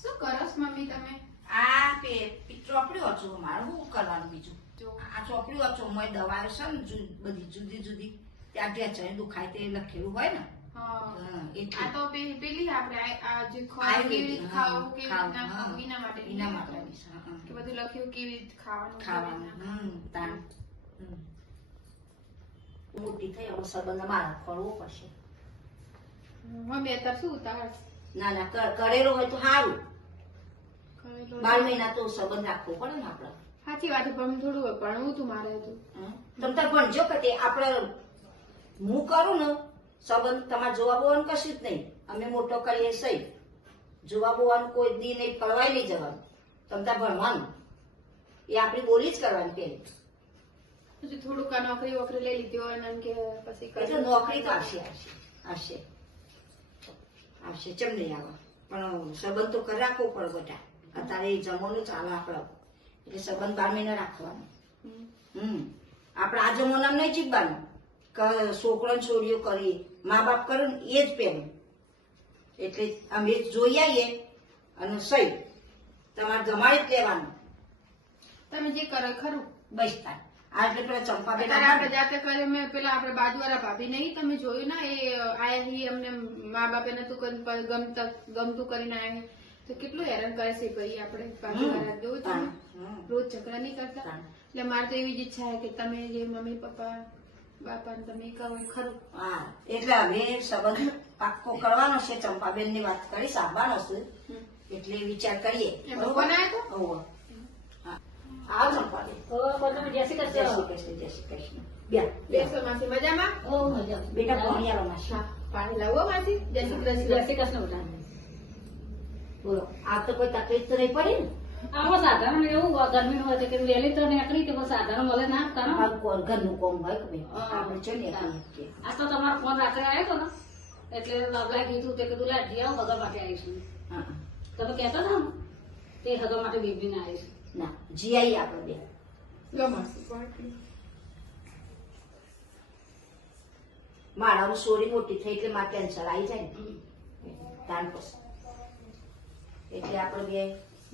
શું કરસ મમ્મી તમે? આ ચોપડી વાંચો મારે શું કરવાનું બીજું? આ ચોપડી વાંચો મોય દવાઓ છે ને બધી જુદી જુદી ત્યાં ઢેચણ દુખાય તે લખેલું હોય ને. આ તો પેલી આપણે આ જે ખોરાક કેવી રીતે ખાવું કેવી રીતના એના માટે કે બધું લખ્યું કેવી રીતે ખાવાનું. તાણ મોટી થઈ હવે સંબંધ મારા ખોરવો પડશે. મમ્મી અત્યારે શું ઉતાવળ? ના ના કરેલો હોય તો સારું. 12 મહિના તો સંબંધ રાખવો પડે ને આપડે. સાચી વાત પણ થોડું ભણવું તું મારે હતું. તમ તાર ભણજો કે તે આપડે હું કરું ને સંબંધ તમારે જોવા બોવાનું કશું જ નહીં. અમે મોટો કરીએ સહી જોવા બોવાનું કોઈ દી નહીં, ફરવાય નહીં જવાનું. તમ તાર ભણવાનું એ આપડી બોલી જ કરવાની પેલી. પછી થોડુંક આ નોકરી વોકરી લઈ લીધી હોય ને કે પછી એટલે નોકરી તો આવશે આવશે આવશે આવશે ચમ નહીં આવે પણ સંબંધ તો કરી રાખવો પડે બેટા. અત્યારે જમવાનું ચાલે આપડે એટલે સંબંધ 12 મહિના રાખવાનો. આપડે આ જમાનામાં નહીં જીવવાનું કે છોકરો છોડીઓ કરી મા બાપ કરે ને એ જ પહેલું. એટલે અમે જોઈ આવીએ અને સહી તમારે જમાડી જ લેવાનું. તમે જે કરો ખરું બસ થાય. આ એટલે પેલા ચંપા બેટા આપણે જાતે કરે. મેં પેલા આપણે બાજુવાળા ભાભી નહીં તમે જોયું ના એ આયા અમને મા બાપે નતું ગમતું કરીને આયા તો કેટલું હેરાન કરે છે ભાઈ આપણે બાજુવાળા જોયું તમે રોજ ઝઘડા નહીં કરતા. એટલે મારે તો એવી જ ઈચ્છા છે કે તમે જે મમ્મી પપ્પા બાપા તમે કહો ખરું. હા એટલે હવે સંબંધ પાક્કો કરવાનો છે. ચંપાબેન ની વાત કરી આવવાનો છે એટલે વિચાર કરીએ. ભગવાન આવ્યો તો આવ ચંપાબેન. જય શ્રી જય કૃષ્ણ. શ્રી કૃષ્ણ જય શ્રી કૃષ્ણ. બેસો માસી મજામાં? બેટા પાણી આવો માસી. પાણી લાવો માસી. જય શ્રી કૃષ્ણ. જય શ્રી કૃષ્ણ બેટા. બોલો આ તો કોઈ તકલીફ તો નહીં પડી ને? આમાં સાધારણ એવું ગરમી હોય કે વહેલી તો નીકળી કે બસ સાધારણ મળે ના કરો. ઘરનું કોમ હોય કે ભાઈ આપણે છે ને આ તો તમારો ફોન રાત્રે આવ્યો હતો ને એટલે બાબલાએ કીધું તે કીધું લા જી આવો હગા માટે આવીશું. તમે કહેતા હતા ને તે હગા માટે બેબી ને આવીશું. ના જી આઈ આપણે બે લો માસી પાણી. મારા સોરી મોટી થઈ એટલે મારે કેન્સર આવી જાય ને તાન પછી એટલે આપણે બે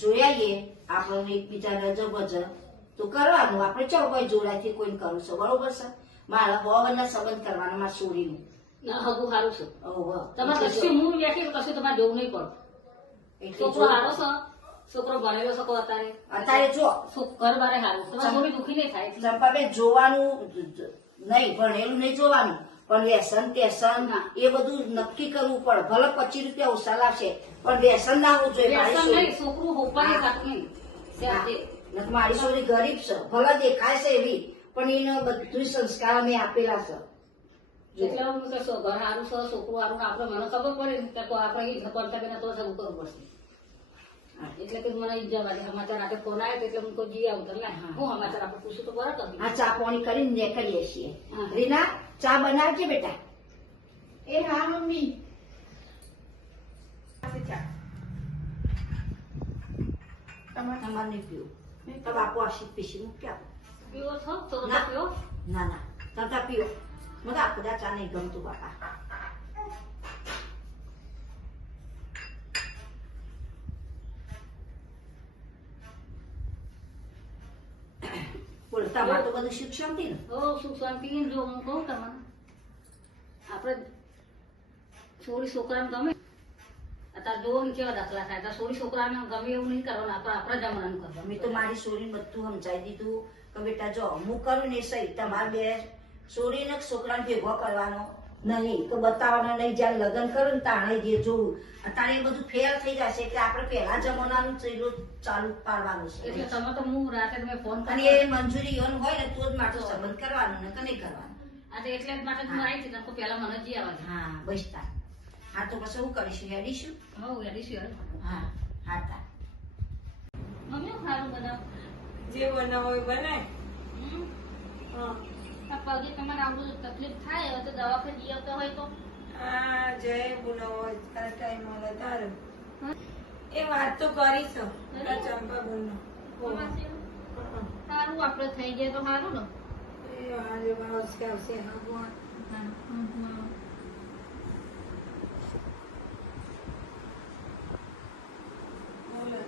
જોઈ આવીએ. આપણે એકબીજા રજો બજ તો કરવાનું. આપણે ચો કોઈ જોડાથી કોઈને કરવું છે બરોબર છે. મારા બહુના સંબંધ કરવાના મારા સોરીનું ના હગું સારું છે. ઓહો તમારે કશું હું બેઠી કશું તમારે જોવું નહીં પડતું. એટલે છોકરો સારો છે. છોકરો ભણેલો શકો અત્યારે અત્યારે જો ઘર બારે સારું તમારે થોડી દુઃખી નહીં થાય. ચંપાબેન જોવાનું નહીં ભણેલું નહીં જોવાનું પણ વ્યસન ટેશન એ બધું નક્કી કરવું પડે. ભલે 25 રૂપિયા ઓછા લાગશે પણ વ્યસન ના હોવું જોઈએ. વ્યસન નહીં, છોકરું હોપારી કાઢું નહીં. મારી છોરી ગરીબ છે ભલે દેખાય છે એવી પણ એને બધું સંસ્કાર અમે આપેલા છે. એટલે હું ઘર સારું છે છોકરું સારું આપડે મને ખબર પડે ને તો આપણે કોન્ટેક્ટ તો જવું કરવું પડશે. એટલે કે મને જવા દે સમાચાર આપણે ફોન આવ્યો એટલે હું કોઈ જી આવું તમને હું સમાચાર આપણે પૂછું તો બરાબર. આ ચા પાણી કરીને નીકળીએ છીએ. રીના ચા બનાવજે બેટા. એ હા મમ્મી. તમારે નહીં પીવું તો બાપુ આશી પીસી મૂક્યા. પીવો છો તો ના. પીવો. ના ના તતા પીવો. મને આ બધા ચા નહીં ગમતું બાપા. બોલ તમારે તો બધું શિક્ષણ થી ને? સુખ શાંતિ જો હું કહું તમને આપણે છોરી છોકરાને ગમે અત્યારે જોવો ને કેવા દાખલા થાય છોરી છોકરાને ગમે એવું નહીં કરવાનું. આપણે આપણા જમાનાનું કરવાનું. મેં તો મારી છોરીને બધું સમજાવી દીધું કે બેટા જો હું કરું ને સહી તમારે બે છોરીને છોકરાને ભેગો કરવાનો નહીં તો બતાવવાનો નહીં. જયારે લગ્ન કરું ને તાણે જે જોવું અત્યારે એ બધું ફેલ થઈ જશે એટલે આપણે પહેલા જમાનાનું ચાલુ પાડવાનું છે. એટલે તમે તો હું રાતે તમે ફોન અને કરી એ મંજૂરી હોય ને તો જ માટો સંબંધ કરવાનો ને નહીં કરવાનો. એટલે જ માટે હું આવી હતી તમે પેલા મને જી આવવા. હા બસતા. હા તો પછી શું કરીશું હેડીશું? હું વેરીશું. હા હા તા મમ્મી સારું બધા જે બનાવો એ બનાય. આ પગે તમારે આવું તકલીફ થાય તો દવાખાને જઈ આવતા હોય તો આ જય બનાવો તારા ટાઈમ મળે તારે એ વાત તો કરી છે ચંપા બોલનો સારું આપડે થઈ જાય તો સારું ને. એ આજે બાવસ કે આવશે ભગવાન.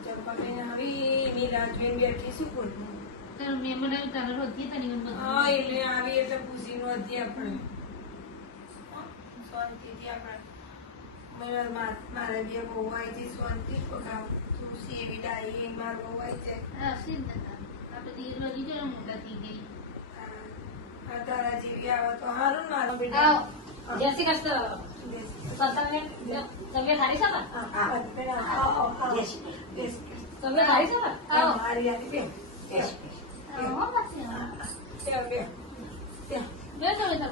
ચંપાબેન આવી એની રાત જોઈને બેઠી શું બોલવું? તારો મહેમાન આવ્યો તારો રોજી તને એમ બધું. હા એટલે આવી એટલે પૂછી નહોતી આપણે શાંતિથી આપણે મારા બે બહુ આવી છે શાંતિ પકાવ તુલસી એવી ડાળી મારા બહુ આવી છે હા, હશે જ ને તાર. આપણે તો એ રોજી કેવા મોટા થઈ ગઈ. આ તારા જેવી આવે તો સારું ને મારો બેટા આવો. જય શ્રી કૃષ્ણ. સંતાનને તબિયત સારી છે ને? જય શ્રી કૃષ્ણ. તબિયત સારી છે ને? આવો. જય શ્રી કૃષ્ણ. હો, પાછી આવો. બેસો, બેસો.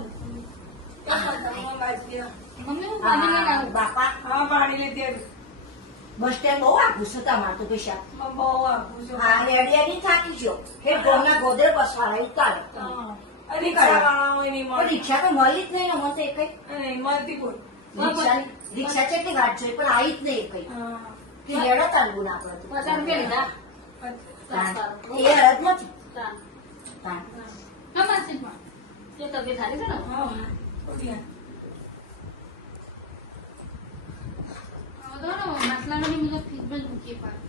મમ્મી હું પાણી લઈને આવું. બાપા હા પાણી લેતી બસ સ્ટેન્ડ બહુ આપું છું તમારે તો પૈસા. બહુ આપું છું હા રેડિયાની થાકી છો કે ઘરના ગોદરે બસવાળા ઉતારે રિક્ષા વાળા હોય નહીં પણ રિક્ષા તો મળી જ નહીં ને મને તો એ કઈ નહીં મળતી કોઈ રિક્ષા કેટલી વાટ જોઈ પણ આવી જ નહીં એ કઈ હા. કે હેડો ચાલવું ના પડે 50 રૂપિયા લીધા. એ હરજ નથી તાન. તાન. હા, પાછી પણ. એ તબિયત સારી છે ને? હા, ઉઠ્યા. હવે તો ને માટલાનો બી બીજો ફ્રીજમાં જ મૂકીએ પાછો.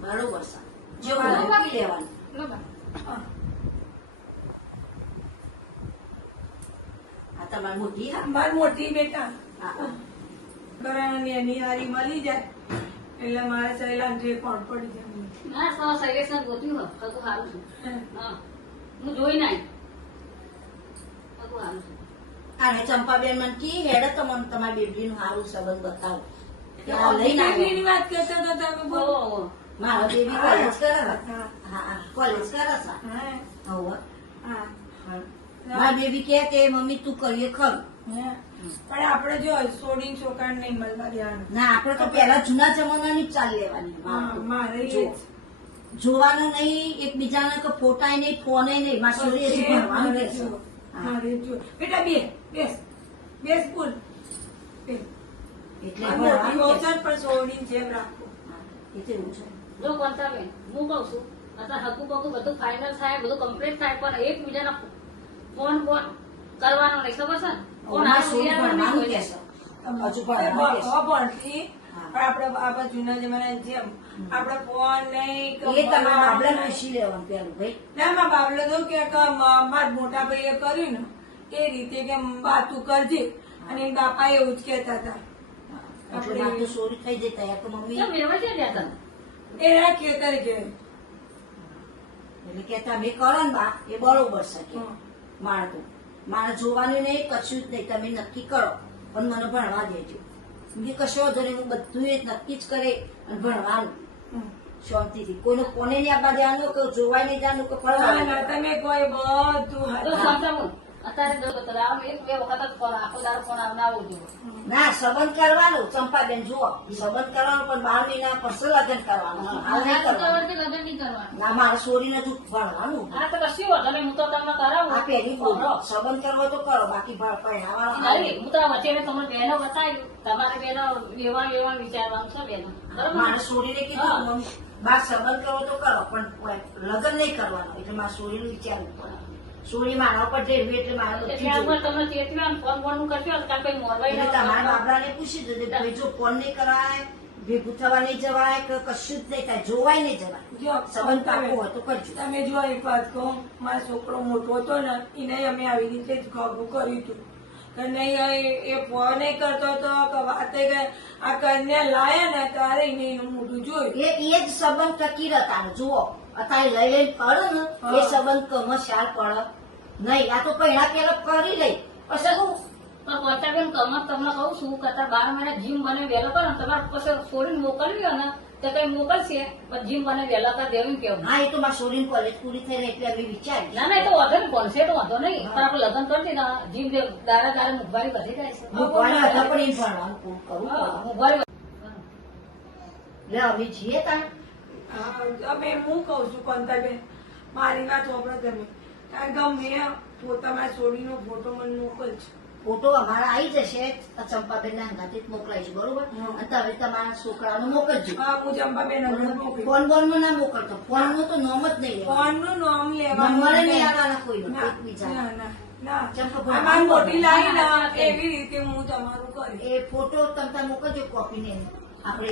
બરોબર સર જો બરોબર. મૂકી લેવાનું લો બા. હા. આ તમારી મોટી હા મારી મોટી બેટા હા. બરાબર એની હારી મળી જાય એટલે મારા સહેલા જે કોણ પડી જાય ના, તો શૈલેષને ગોત્યું હોય. બધું સારું છે. હા. હું જોઈ નાઈ. બધું સારું છે. અને ચંપાબેન મને કી હેડો તો મને તમારી બેબીનું સારું સંબંધ બતાવો ત્યાં લઈને આવ્યો બેબીની વાત કરતા હતા તમે બોલો ઓહો. મારો બેબી કોલેજ કરે છે. હા. હા કોલેજ કરે છે હા. હવે હા. મારી બેબી કે કે મમ્મી તું કરીએ ખરું હા. પણ આપણે જો સોડીને છોકરાને નહીં મળવા દેવાનું ના આપડે તો પેલા જૂના જમાનાની જ ચાલ લેવાની હા, મારે એ જ. જો. જોવાનું નહીં એકબીજાને કે ફોટા નહીં ફોને નહીં મારી છોરી હજી ભણવાનું મારે કે છે. જો. હા. મારે જો. બેટા બેસ બેસ બોલ બેસ. એટલે આ મોટી ભણવાનું બહુ કે છે છે. પણ સોડીને જેમ રાખો હા, એ તો એવું છે જો કોણતાબેન, હું કઉ છું અત્યારે હકુ પકુ બધું ફાઇનલ થાય, બધું કમ્પ્લીટ થાય, પણ એકબીજાના ફોન કરવાનો નહીં, ખબર છે ને? ફોન મારી હાથ છોરી ઉલિયાવાનો ભણવાનું નહીં કે કોઈ. છે હજુ ભણવાનું કે છે. ભણતી હા. પણ આપણે જૂના જમાના જેમ આપણે ફોન નહીં કે એ તમારા બાબલા નહીં. પૂછી લેવાનું પેલું ભાઈ ના મારા બાબલો તો કે મારા મોટા ભાઈએ કર્યું ને એ રીતે કે બા તું કરજે અને એના બાપા એવું જ કેતા હતા એટલે મારે તો ચોરી થઈ જઈ તૈયાર તો મમ્મી કેમ વેવાય છે ત્યાં તને? એના ખેતર કે એટલે કેતા મેં કરો ને બા એ બરોબર છે કે હમ. મારે જોવાનું નહીં કશું જ નહીં તમે નક્કી કરો પણ મને ભણવા દેજો કે કશો વાંધો નહીં હું બધું એ નક્કી જ કરે અને ભણવાનું હમ. શાંતિથી કોઈને કોને નહીં આપવા દેવાનું કે જોવાય નહીં જવાનું કે ના, ફરવા ના, તમે કોઈ બધું જો હાથમાં. કોણતાબેન, અત્યારે જો તો આમ એક બે વખત જ ફોન, આખો દાડો ફોન આવ ના આવવો જોઈએ. ના સંબંધ કરવાનું ચંપાબેન જુઓ સંબંધ કરવાનું પણ 12 મહિના પછી લગ્ન કરવાનું આવું નહીં આ તો કરવાનું વચ્ચે લગ્ન નહીં કરવાનું. ના મારે છોડીને તું ભણવાનું આ તો કશું વાંધો નહીં, હું તો તમને કરાવું. આ પહેલી બોલ બરો. સંબંધ કરવો તો કરો બાકી પહેણાવાનું નહીં, હું તો આ વચ્ચે મેં તમને બહેનો બતાવી, તમારે બહેનો વેવાણ વિચારવાનું છે બહેનો. બરોબર મારે ને? છોડીને કીધું મમ્મી, બા સંબંધ કરવો તો કરો પણ લગ્ન નહીં કરવાનું એટલે મારે છોડીનું વિચારવું પડે છોડી મારા ઉપર ઢેરવી એટલે મારે બધું એટલે આ જોવું. તમને ચેતવ્યા ને ફોન બોન કરશો તો કાંઈ મોરવાઈ એટલે તમારા ના બાબરાને પૂછી દેજો ભાઈ જો ફોન નહીં કરાય ભેગું થવા નહીં જવાય કે કશું જ નહીં થાય જોવાય નહીં જવાય જો સંબંધ પાકો હોય તો કરજો તમે જો એક વાત કહું મારો છોકરો મોટો હતો ને એને અમે આવી રીતે જ ખોખું કર્યું હતું કે નહીં એ ફોન કરતો હતો કે વાતે કે આ કન્યા લાયા ને ત્યારે એને એનું મોઢું જોયું એ જ સંબંધ ટકી રહેતા જુઓ અત્યારે લઈ લઈને કરો ને એ સંબંધ કમર્શિયાલ પડે નહીં આ તો પહેલા પેલા કરી લઈ પછી હું પણ કોતાબેન કમર તમને કહું છું કે અત્યારે 12 મહિના જીમ બને વહેલો કરો ને તમારે પછી છોડીને મોકલવી હોય ને તો કઈ મોકલશે પણ જીમ બને વહેલા કરી દેવું કેવું. હા એ તો મારી છોરીની કોલેજ પૂરી થઈ રહી એટલે અમે વિચાર્યું ના ના, એ તો વાંધો નહીં, કોન્સે તો વાંધો નહીં, પણ આપણે લગ્ન કરી દીધા જીમ દાડા દાડે મુખબારી વધી જાય છે. હું કોને હતા પણ એમ ભણવાનું પૂરું કરવું હા, પડે. મુખબારી એટલે અમે જઈએ તાણ હા, અમે હું કઉ છું કોંતાબેન મારી વાત સાંભળો તમે કારણ કે મેં તમારા છોડીનો ફોટો મને મોકલજો ફોટો અમારા આવી જશે ચંપાબેન ના હંગાથી જ મોકલાઈશું બરોબર હા. અને તમે તમારા છોકરાનું મોકલજો હા હું ચંપાબેન હમણાં મોકલું ફોન બોન માં ના મોકલતો ફોન નું તો નામ જ નહીં લેવાનું. ફોન નું નામ લેવાનું નંબરે નહીં આવવાના કોઈનો ના, એકબીજા ના, ના, ના. ચંપા આ મારી મોટી લાઈ ના, ના ના, એવી રીતે હું તમારું કરીશ એ ફોટો તમે મોકલજો કોપી ને આપણે